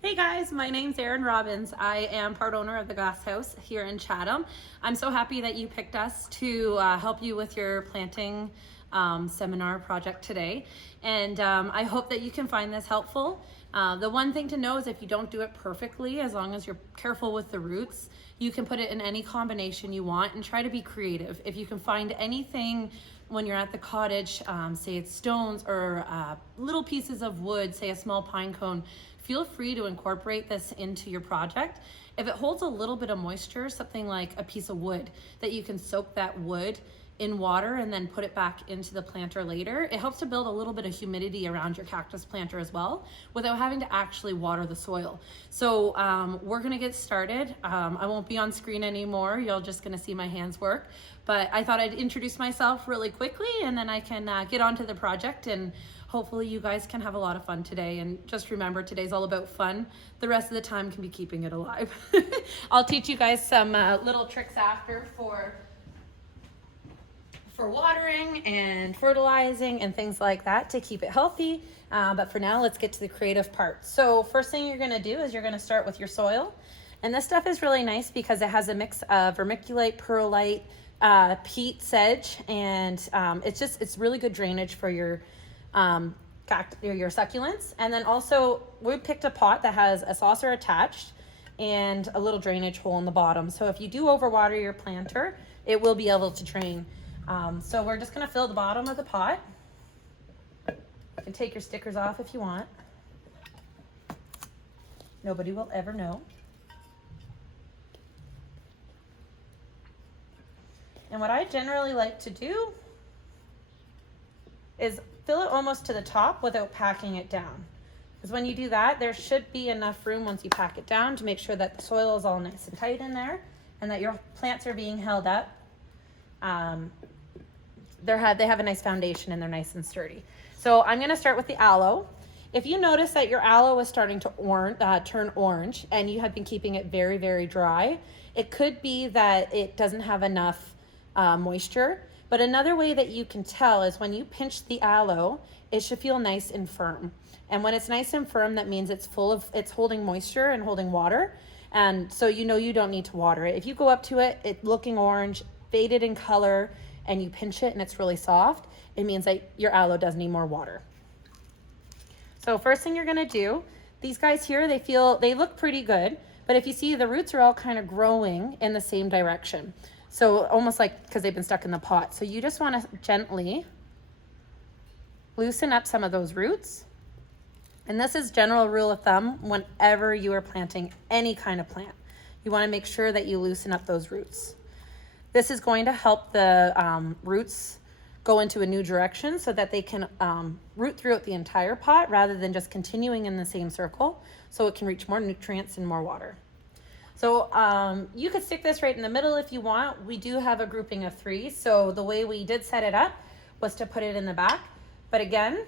Hey guys, my name's Erin Robbins. I am part owner of the Glass House here in Chatham. I'm so happy that you picked us to help you with your planting seminar project today. And I hope that you can find this helpful. The one thing to know is if you don't do it perfectly, as long as you're careful with the roots, you can put it in any combination you want and try to be creative. If you can find anything when you're at the cottage, say it's stones or little pieces of wood, say a small pine cone, feel free to incorporate this into your project. If it holds a little bit of moisture, something like a piece of wood, that you can soak that wood in water and then put it back into the planter later. It helps to build a little bit of humidity around your cactus planter as well without having to actually water the soil. So we're gonna get started. I won't be on screen anymore. You're just gonna see my hands work. But I thought I'd introduce myself really quickly and then I can get onto the project, and hopefully you guys can have a lot of fun today. And just remember, today's all about fun. The rest of the time can be keeping it alive. I'll teach you guys some little tricks after for watering and fertilizing and things like that to keep it healthy. But for now, let's get to the creative part. So first thing you're gonna do is you're gonna start with your soil. And this stuff is really nice because it has a mix of vermiculite, perlite, peat, sedge, and it's really good drainage for your succulents. And then also we picked a pot that has a saucer attached and a little drainage hole in the bottom. So if you do overwater your planter, it will be able to drain. So we're just gonna fill the bottom of the pot. You can take your stickers off if you want. Nobody will ever know. And what I generally like to do is fill it almost to the top without packing it down. Because when you do that, there should be enough room once you pack it down to make sure that the soil is all nice and tight in there and that your plants are being held up. They have a nice foundation and they're nice and sturdy. So I'm gonna start with the aloe. If you notice that your aloe is starting to turn orange and you have been keeping it very, very dry, it could be that it doesn't have enough moisture. But another way that you can tell is when you pinch the aloe, it should feel nice and firm. And when it's nice and firm, that means it's holding moisture and holding water. And so you know you don't need to water it. If you go up to it, it's looking orange, faded in color, and you pinch it and it's really soft, it means that your aloe does need more water. So first thing you're gonna do, these guys here, they look pretty good, but if you see, the roots are all kind of growing in the same direction. So almost like because they've been stuck in the pot. So you just want to gently loosen up some of those roots. And this is general rule of thumb whenever you are planting any kind of plant. You want to make sure that you loosen up those roots. This is going to help the roots go into a new direction so that they can root throughout the entire pot rather than just continuing in the same circle, so it can reach more nutrients and more water. So you could stick this right in the middle if you want. We do have a grouping of 3. So the way we did set it up was to put it in the back. But again,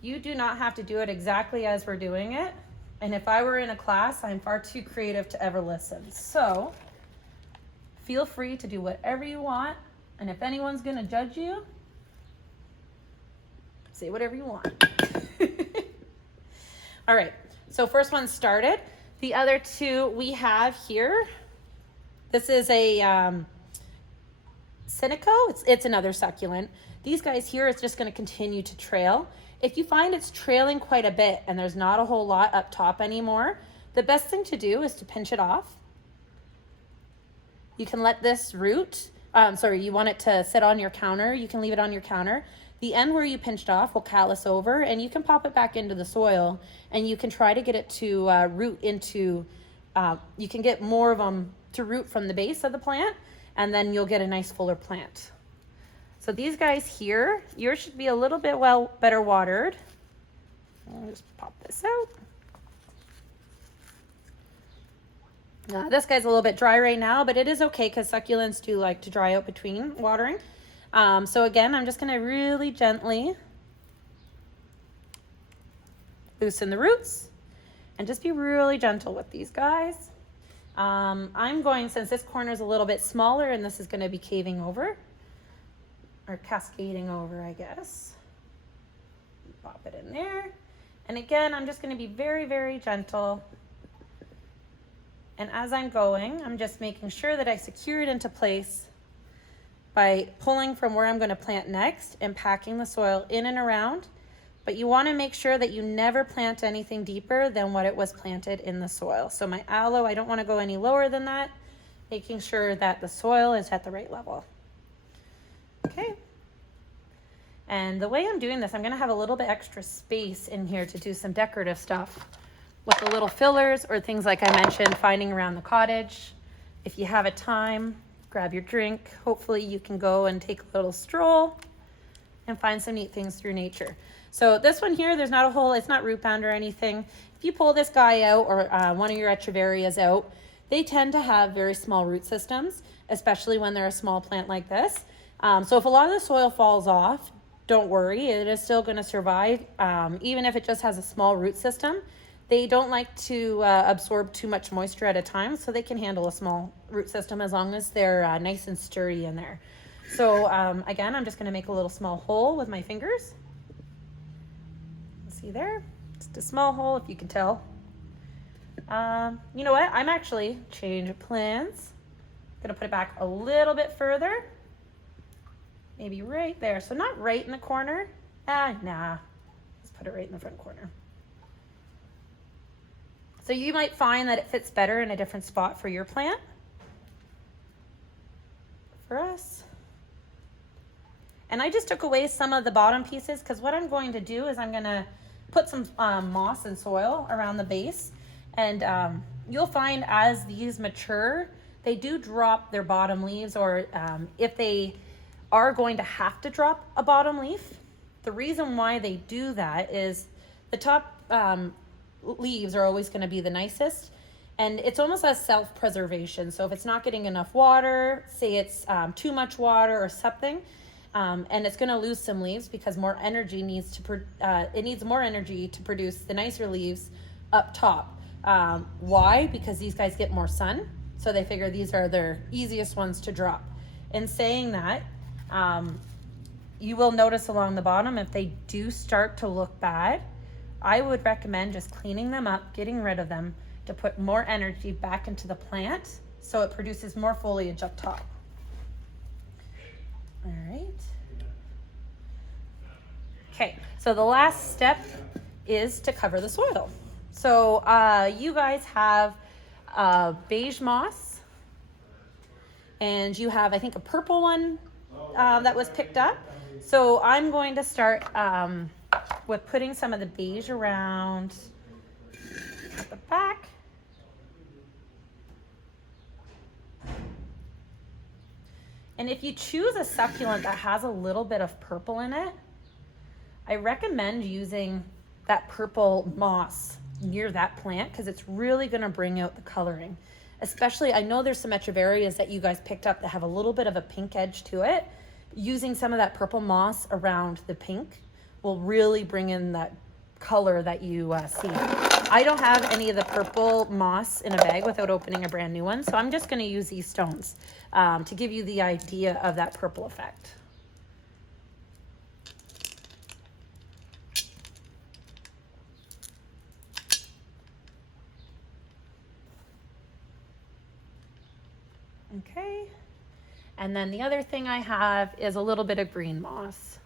you do not have to do it exactly as we're doing it. And if I were in a class, I'm far too creative to ever listen. So feel free to do whatever you want. And if anyone's gonna judge you, say whatever you want. All right, so first one started. The other 2 we have here, this is a Sinico. It's another succulent. These guys here is just going to continue to trail. If you find it's trailing quite a bit and there's not a whole lot up top anymore, the best thing to do is to pinch it off. You can let this root, you want it to sit on your counter, you can leave it on your counter. The end where you pinched off will callus over and you can pop it back into the soil and you can try to get it to root into, you can get more of them to root from the base of the plant, and then you'll get a nice fuller plant. So these guys here, yours should be a little bit better watered. I'll just pop this out. This guy's a little bit dry right now, but it is okay because succulents do like to dry out between watering. So again, I'm just gonna really gently loosen the roots and just be really gentle with these guys. I'm going, since this corner is a little bit smaller and this is gonna be caving over, or cascading over, I guess. Pop it in there. And again, I'm just going to be very, very gentle. And as I'm going, I'm just making sure that I secure it into place by pulling from where I'm going to plant next and packing the soil in and around. But you want to make sure that you never plant anything deeper than what it was planted in the soil. So my aloe, I don't want to go any lower than that, making sure that the soil is at the right level. Okay. And the way I'm doing this, I'm going to have a little bit extra space in here to do some decorative stuff with the little fillers or things like I mentioned, finding around the cottage. If you have a time, grab your drink. Hopefully you can go and take a little stroll and find some neat things through nature. So this one here, there's not a hole, it's not root bound or anything. If you pull this guy out or one of your Echeverias out, they tend to have very small root systems, especially when they're a small plant like this. So if a lot of the soil falls off, don't worry, it is still going to survive, even if it just has a small root system. They don't like to absorb too much moisture at a time, so they can handle a small root system as long as they're nice and sturdy in there. So again, I'm just going to make a little small hole with my fingers. See there? Just a small hole, if you can tell. You know what? I'm actually change of plans. I'm going to put it back a little bit further. Maybe right there. So not right in the corner. Nah. Let's put it right in the front corner. So you might find that it fits better in a different spot for your plant. For us. And I just took away some of the bottom pieces because what I'm going to do is I'm going to put some moss and soil around the base. And you'll find as these mature, they do drop their bottom leaves, or if they are going to have to drop a bottom leaf, the reason why they do that is the top leaves are always going to be the nicest, and it's almost as self-preservation. So if it's not getting enough water, say it's too much water or something, and it's going to lose some leaves because more energy needs to it needs more energy to produce the nicer leaves up top. Why? Because these guys get more sun, so they figure these are their easiest ones to drop. In saying that, you will notice along the bottom, if they do start to look bad, I would recommend just cleaning them up, getting rid of them, to put more energy back into the plant so it produces more foliage up top. All right. Okay, so the last step is to cover the soil. So you guys have beige moss, and you have, I think, a purple one that was picked up. So I'm going to start with putting some of the beige around at the back. And if you choose a succulent that has a little bit of purple in it, I recommend using that purple moss near that plant because it's really going to bring out the coloring. Especially, I know there's some Echeverias that you guys picked up that have a little bit of a pink edge to it. Using some of that purple moss around the pink will really bring in that color that you see. I don't have any of the purple moss in a bag without opening a brand new one, so I'm just going to use these stones to give you the idea of that purple effect. Okay, and then the other thing I have is a little bit of green moss.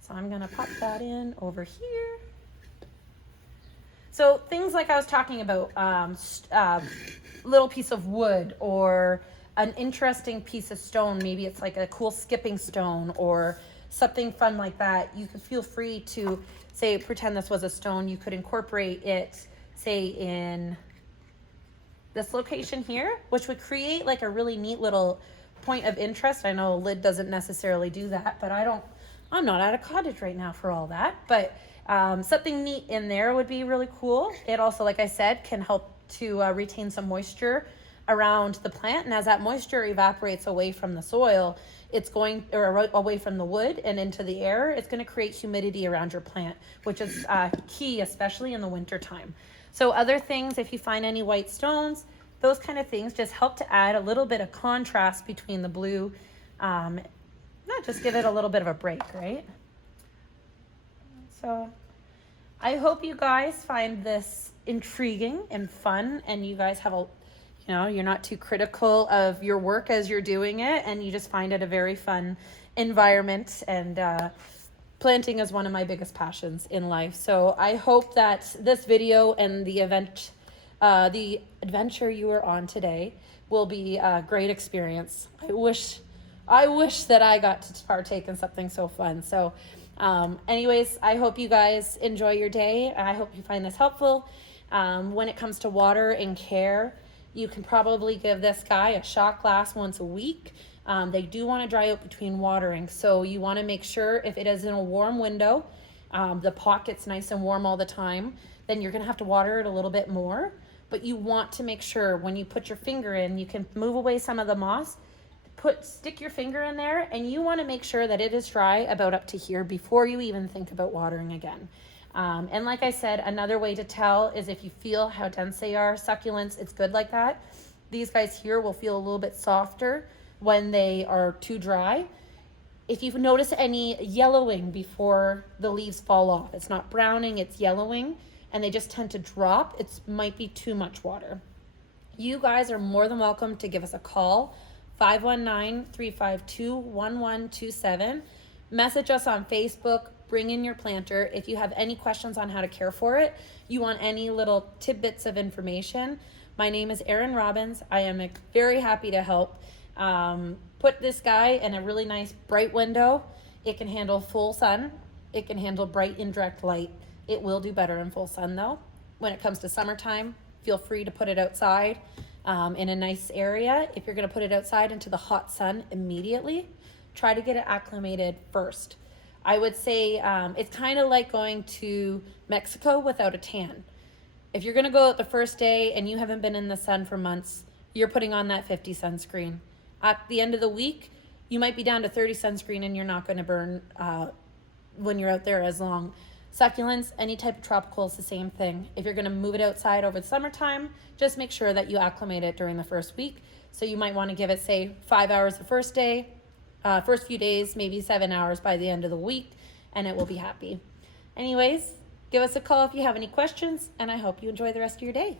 So I'm going to pop that in over here. So things like I was talking about, little piece of wood or an interesting piece of stone, maybe it's like a cool skipping stone or something fun like that. You could feel free to say, pretend this was a stone. You could incorporate it, say, in this location here, which would create like a really neat little point of interest. I know lid doesn't necessarily do that, but I'm not at a cottage right now for all that, but something neat in there would be really cool. It also, like I said, can help to retain some moisture around the plant, and as that moisture evaporates away from the soil, it's going, or away from the wood and into the air, it's going to create humidity around your plant, which is key, especially in the winter time. So other things, if you find any white stones, those kind of things just help to add a little bit of contrast between the blue, not just give it a little bit of a break, right? So I hope you guys find this intriguing and fun, and you guys have you're not too critical of your work as you're doing it, and you just find it a very fun environment. And planting is one of my biggest passions in life. So I hope that this video and the adventure you are on today will be a great experience. I wish that I got to partake in something so fun. So anyways, I hope you guys enjoy your day. I hope you find this helpful. When it comes to water and care, you can probably give this guy a shot glass once a week. They do want to dry out between watering, so you want to make sure if it is in a warm window, the pot gets nice and warm all the time, then you're going to have to water it a little bit more. But you want to make sure when you put your finger in, you can move away some of the moss, stick your finger in there, and you want to make sure that it is dry about up to here before you even think about watering again. And like I said, another way to tell is if you feel how dense they are. Succulents, it's good like that. These guys here will feel a little bit softer when they are too dry. If you notice any yellowing before the leaves fall off, it's not browning, it's yellowing, and they just tend to drop, it might be too much water. You guys are more than welcome to give us a call, 519-352-1127. Message us on Facebook, bring in your planter. If you have any questions on how to care for it, you want any little tidbits of information, my name is Erin Robbins. I am very happy to help. Put this guy in a really nice bright window. It can handle full sun. It can handle bright indirect light. It will do better in full sun though. When it comes to summertime, feel free to put it outside in a nice area. If you're going to put it outside into the hot sun immediately, try to get it acclimated first. I would say it's kind of like going to Mexico without a tan. If you're going to go out the first day and you haven't been in the sun for months, you're putting on that 50 sunscreen. At the end of the week, you might be down to 30 sunscreen and you're not going to burn when you're out there as long. Succulents, any type of tropical is the same thing. If you're going to move it outside over the summertime, just make sure that you acclimate it during the first week. So you might want to give it, say, 5 hours the first day, first few days, maybe 7 hours by the end of the week, and it will be happy. Anyways, give us a call if you have any questions, and I hope you enjoy the rest of your day.